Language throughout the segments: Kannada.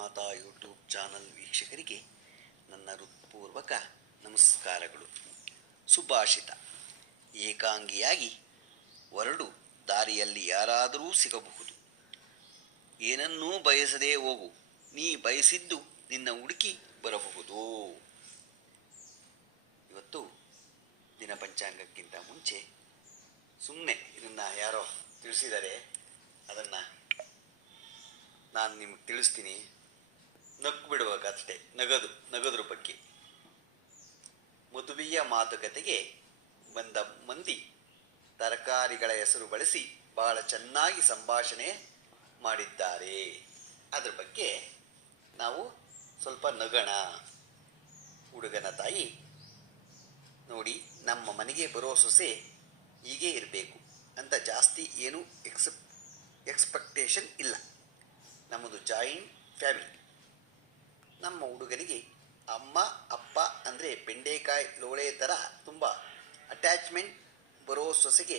ಮಾತಾ ಯೂಟ್ಯೂಬ್ ಚಾನಲ್ ವೀಕ್ಷಕರಿಗೆ ನನ್ನ ಹೃತ್ಪೂರ್ವಕ ನಮಸ್ಕಾರಗಳು. ಸುಭಾಷಿತ. ಏಕಾಂಗಿಯಾಗಿ ಹೊರಡು ದಾರಿಯಲ್ಲಿ ಯಾರಾದರೂ ಸಿಗಬಹುದು. ಏನನ್ನೂ ಬಯಸದೇ ಹೋಗು. ನೀ ಬಯಸಿದ್ದು ನಿನ್ನ ಹುಡುಕಿ ಬರಬಹುದು. ಇವತ್ತು ದಿನ ಪಂಚಾಂಗಕ್ಕಿಂತ ಮುಂಚೆ ಸುಮ್ಮನೆ ಇದನ್ನು ಯಾರೋ ತಿಳಿಸಿದರೆ ಅದನ್ನು ನಾನು ನಿಮಗೆ ತಿಳಿಸ್ತೀನಿ. ನಕ್ಕು ಬಿಡಬೇಕಷ್ಟೇ ನಗದು, ನಗದ್ರ ಬಗ್ಗೆ. ಮದುವೆಯ ಮಾತುಕತೆಗೆ ಬಂದ ಮಂದಿ ತರಕಾರಿಗಳ ಹೆಸರು ಬಳಸಿ ಬಹಳ ಚೆನ್ನಾಗಿ ಸಂಭಾಷಣೆ ಮಾಡಿದ್ದಾರೆ. ಅದ್ರ ಬಗ್ಗೆ ನಾವು ಸ್ವಲ್ಪ ನಗಣ. ಹುಡುಗನ ತಾಯಿ ನೋಡಿ, ನಮ್ಮ ಮನೆಗೆ ಬರೋ ಸೊಸೆ ಹೀಗೆ ಇರಬೇಕು ಅಂತ ಜಾಸ್ತಿ ಏನು ಎಕ್ಸೆಪ್ ಎಕ್ಸ್ಪೆಕ್ಟೇಷನ್ ಇಲ್ಲ. ನಮ್ಮದು ಜಾಯಿಂಟ್ ಫ್ಯಾಮಿಲಿ. ನಮ್ಮ ಹುಡುಗನಿಗೆ ಅಮ್ಮ, ಅಪ್ಪ ಅಂದರೆ ಬೆಂಡೆಕಾಯಿ, ಲೋಳೆ ಥರ ತುಂಬ ಅಟ್ಯಾಚ್ಮೆಂಟ್ ಬರೋ ಸೊಸೆಗೆ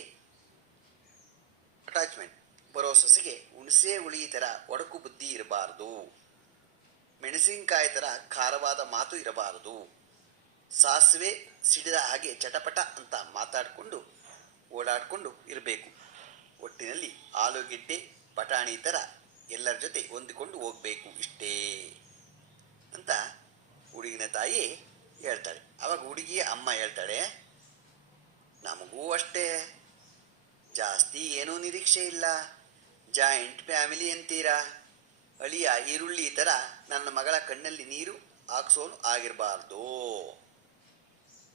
ಅಟ್ಯಾಚ್ಮೆಂಟ್ ಬರೋ ಸೊಸೆಗೆ ಹುಣಸೆ ಹುಳಿ ಥರ ಒಡಕು ಬುದ್ಧಿ ಇರಬಾರ್ದು. ಮೆಣಸಿನಕಾಯಿ ಥರ ಖಾರವಾದ ಮಾತು ಇರಬಾರದು. ಸಾಸಿವೆ ಸಿಡಿದ ಹಾಗೆ ಚಟಪಟ ಅಂತ ಮಾತಾಡಿಕೊಂಡು ಓಡಾಡಿಕೊಂಡು ಇರಬೇಕು. ಒಟ್ಟಿನಲ್ಲಿ ಆಲೂಗೆಡ್ಡೆ, ಬಟಾಣಿ ಥರ ಎಲ್ಲರ ಜೊತೆ ಹೊಂದಿಕೊಂಡು ಹೋಗಬೇಕು ಇಷ್ಟೇ. ಹುಡುಗಿನ ತಾಯಿ ಹೇಳ್ತಾಳೆ ಅವಾಗ ಹುಡುಗಿ ಅಮ್ಮ ಹೇಳ್ತಾಳೆ ನಮಗೂ ಅಷ್ಟೇ. ಜಾಸ್ತಿ ಏನೂ ನಿರೀಕ್ಷೆ ಇಲ್ಲ. ಜಾಯಿಂಟ್ ಫ್ಯಾಮಿಲಿ ಅಂತೀರಾ? ಅಳಿಯ ಈರುಳ್ಳಿ ಥರ ನನ್ನ ಮಗಳ ಕಣ್ಣಲ್ಲಿ ನೀರು ಹಾಕ್ಸೋನು ಆಗಿರಬಾರ್ದು.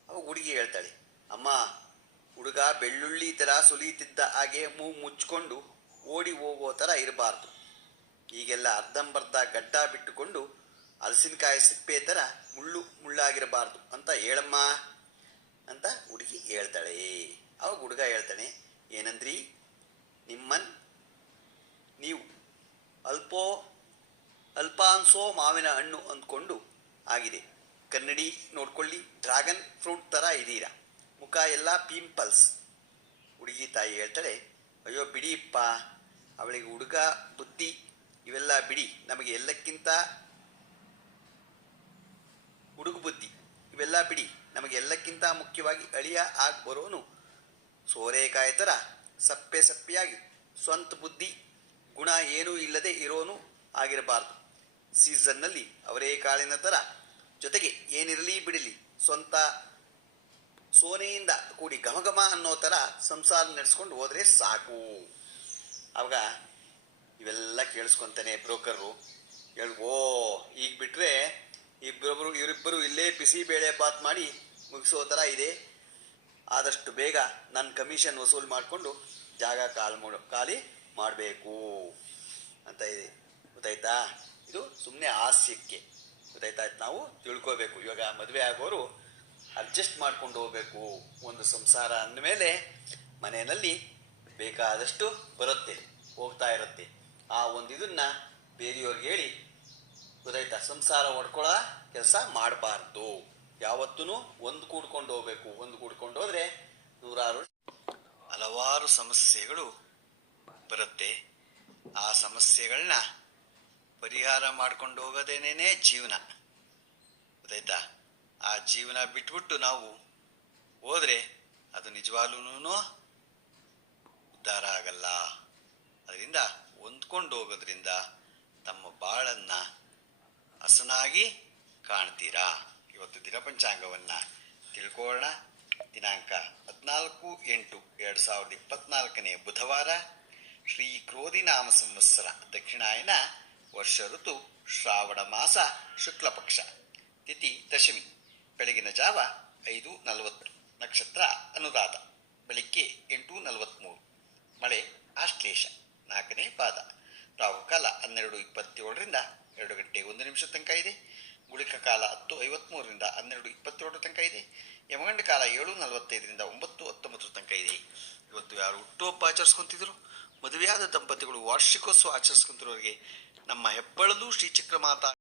ಅವಾಗ ಹುಡುಗಿ ಹೇಳ್ತಾಳೆ, ಅಮ್ಮ, ಹುಡುಗ ಬೆಳ್ಳುಳ್ಳಿ ಥರ ಸುಲಿಯುತ್ತಿದ್ದ ಹಾಗೆ ಮೂ ಮುಚ್ಕೊಂಡು ಓಡಿ ಹೋಗೋ ಥರ ಇರಬಾರ್ದು. ಈಗೆಲ್ಲ ಅರ್ಧಂಬರ್ಧ ಗಡ್ಡ ಬಿಟ್ಟುಕೊಂಡು ಹಲಸಿನಕಾಯಿ ಸಿಪ್ಪೆ ಥರ ಮುಳ್ಳು ಮುಳ್ಳಾಗಿರಬಾರ್ದು ಅಂತ ಹೇಳಮ್ಮ ಅಂತ ಹುಡುಗಿ ಹೇಳ್ತಾಳೆ. ಅವಾಗ ಹುಡುಗ ಹೇಳ್ತಾನೆ, ಏನಂದ್ರಿ? ನಿಮ್ಮನ್ ನೀವು ಅಲ್ಪೋ ಅಲ್ಪಾನ್ಸೋ ಮಾವಿನ ಹಣ್ಣು ಅಂದ್ಕೊಂಡು ಆಗಿದೆ. ಕನ್ನಡಿ ನೋಡ್ಕೊಳ್ಳಿ, ಡ್ರ್ಯಾಗನ್ ಫ್ರೂಟ್ ಥರ ಇದ್ದೀರಾ ಮುಖ ಎಲ್ಲ ಪಿಂಪಲ್ಸ್. ಹುಡುಗಿ ತಾಯಿ ಹೇಳ್ತಾಳೆ, ಅಯ್ಯೋ ಬಿಡಿಯಪ್ಪ, ಅವಳಿಗೆ ಹುಡುಗ ಬುದ್ಧಿ ಇವೆಲ್ಲ ಬಿಡಿ. ನಮಗೆ ಎಲ್ಲಕ್ಕಿಂತ ಹುಡುಗ ಬುದ್ಧಿ ಬಿಡಿ. ನಮಗೆ ಎಲ್ಲಕ್ಕಿಂತ ಮುಖ್ಯವಾಗಿ ಅಳಿಯ ಆಗಿ ಬರೋನು ಸೋರೆಕಾಯಿ ಥರ ಸಪ್ಪೆ ಸಪ್ಪೆಯಾಗಿ, ಸ್ವಂತ ಬುದ್ಧಿ, ಗುಣ ಏನೂ ಇಲ್ಲದೆ ಇರೋನು ಆಗಿರಬಾರ್ದು. ಸೀಸನ್ನಲ್ಲಿ ಅವರೇಕಾಳಿನ ಥರ. ಜೊತೆಗೆ ಏನಿರಲಿ ಬಿಡಲಿ, ಸ್ವಂತ ಸೋನೆಯಿಂದ ಕೂಡಿ ಘಮಘಮ ಅನ್ನೋ ಥರ ಸಂಸಾರ ನಡೆಸ್ಕೊಂಡು ಹೋದರೆ ಸಾಕು. ಅವಾಗ ಇವೆಲ್ಲ ಕೇಳಿಸ್ಕೊತಾನೆ ಬ್ರೋಕರು. ಹೇಳಿ ಓ ಈಗ ಬಿಟ್ಟರೆ ಇಬ್ಬರೊಬ್ಬರು ಇವರಿಬ್ಬರು ಇಲ್ಲೇ ಬಿಸಿ ಬೇಳೆ ಬಾತ್ ಮಾಡಿ ಮುಗಿಸೋ ಥರ ಇದೆ. ಆದಷ್ಟು ಬೇಗ ನನ್ನ ಕಮಿಷನ್ ವಸೂಲು ಮಾಡಿಕೊಂಡು ಜಾಗ ಕಾಲು ಖಾಲಿ ಮಾಡಬೇಕು ಅಂತ ಇದೆ. ಗೊತ್ತಾಯ್ತಾ? ಇದು ಸುಮ್ಮನೆ ಹಾಸ್ಯಕ್ಕೆ. ಗೊತ್ತಾಯ್ತಾ? ನಾವು ತಿಳ್ಕೋಬೇಕು. ಇವಾಗ ಮದುವೆ ಆಗೋರು ಅಡ್ಜಸ್ಟ್ ಮಾಡ್ಕೊಂಡು ಹೋಗ್ಬೇಕು. ಒಂದು ಸಂಸಾರ ಅಂದಮೇಲೆ ಮನೆಯಲ್ಲಿ ಬೇಕಾದಷ್ಟು ಬರುತ್ತೆ, ಹೋಗ್ತಾ ಇರುತ್ತೆ. ಆ ಒಂದು ಇದನ್ನು ಬೇರೆಯವ್ರಿಗೆ ಹೇಳಿ ಗೊತ್ತಾಯ್ತಾ? ಸಂಸಾರ ಹೊಡ್ಕೊಳ ಕೆಲಸ ಮಾಡಬಾರ್ದು. ಯಾವತ್ತೂ ಒಂದು ಕೂಡ್ಕೊಂಡು ಹೋಗ್ಬೇಕು, ಒಂದು ಕೂಡ್ಕೊಂಡು ಹೋದ್ರೆ ನೂರಾರು ಹಲವಾರು ಸಮಸ್ಯೆಗಳು ಬರುತ್ತೆ. ಆ ಸಮಸ್ಯೆಗಳನ್ನ ಪರಿಹಾರ ಮಾಡ್ಕೊಂಡು ಹೋಗೋದೇನೇ ಜೀವನ? ಗೊತ್ತಾಯ್ತಾ? ಆ ಜೀವನ ಬಿಟ್ಬಿಟ್ಟು ನಾವು ಹೋದ್ರೆ ಅದು ನಿಜವಾಗ್ಲೂ ಉದ್ಧಾರ ಆಗಲ್ಲ. ಅದರಿಂದ ಹೊಂದ್ಕೊಂಡು ಹೋಗೋದ್ರಿಂದ ತಮ್ಮ ಬಾಳನ್ನ ಹಸನಾಗಿ ಕಾಣ್ತೀರಾ? ಇವತ್ತು ದಿನಪಂಚಾಂಗವನ್ನು ತಿಳ್ಕೊಳ್ಳೋಣ. ದಿನಾಂಕ ಹದಿನಾಲ್ಕು ಎಂಟು ಎರಡು ಸಾವಿರದ ಇಪ್ಪತ್ನಾಲ್ಕನೇ ಬುಧವಾರ, ಶ್ರೀ ಕ್ರೋಧಿನಾಮ ಸಂವತ್ಸರ ದಕ್ಷಿಣಾಯನ ವರ್ಷ ಋತು ಶ್ರಾವಣ ಮಾಸ ಶುಕ್ಲಪಕ್ಷ ತಿಥಿ ದಶಮಿ, ಬೆಳಗಿನ ಜಾವ ಐದು ನಲವತ್ತು, ನಕ್ಷತ್ರ ಅನುರಾಧ, ಬೆಳಿಗ್ಗೆ ಎಂಟು ನಲವತ್ತ್ಮೂರು ಮಳೆ ಆಶ್ಲೇಷ ನಾಲ್ಕನೇ ಪಾದ, ರಾಹುಕಾಲ ಹನ್ನೆರಡು ಇಪ್ಪತ್ತೇಳರಿಂದ ಎರಡು ಗಂಟೆ ಒಂದು ನಿಮಿಷ ತನಕ ಇದೆ. ಗುಳಿಕ ಕಾಲ ಹತ್ತು ಐವತ್ಮೂರರಿಂದ ಹನ್ನೆರಡು ಇಪ್ಪತ್ತೇಳು ತನಕ ಇದೆ. ಯಮಗಂಡ ಕಾಲ ಏಳು ನಲವತ್ತೈದರಿಂದ ಒಂಬತ್ತು ಹತ್ತೊಂಬತ್ತರ ತನಕ ಇದೆ. ಇವತ್ತು ಯಾರು ಹುಟ್ಟುಹಬ್ಬ ಆಚರಿಸ್ಕೊಂತಿದ್ರು? ಮದುವೆಯಾದ ದಂಪತಿಗಳು ವಾರ್ಷಿಕೋತ್ಸವ ಆಚರಿಸ್ಕೊಂತಿರೋರಿಗೆ ನಮ್ಮ ಹೆಬ್ಬಳಲು ಶ್ರೀ ಮಾತಾ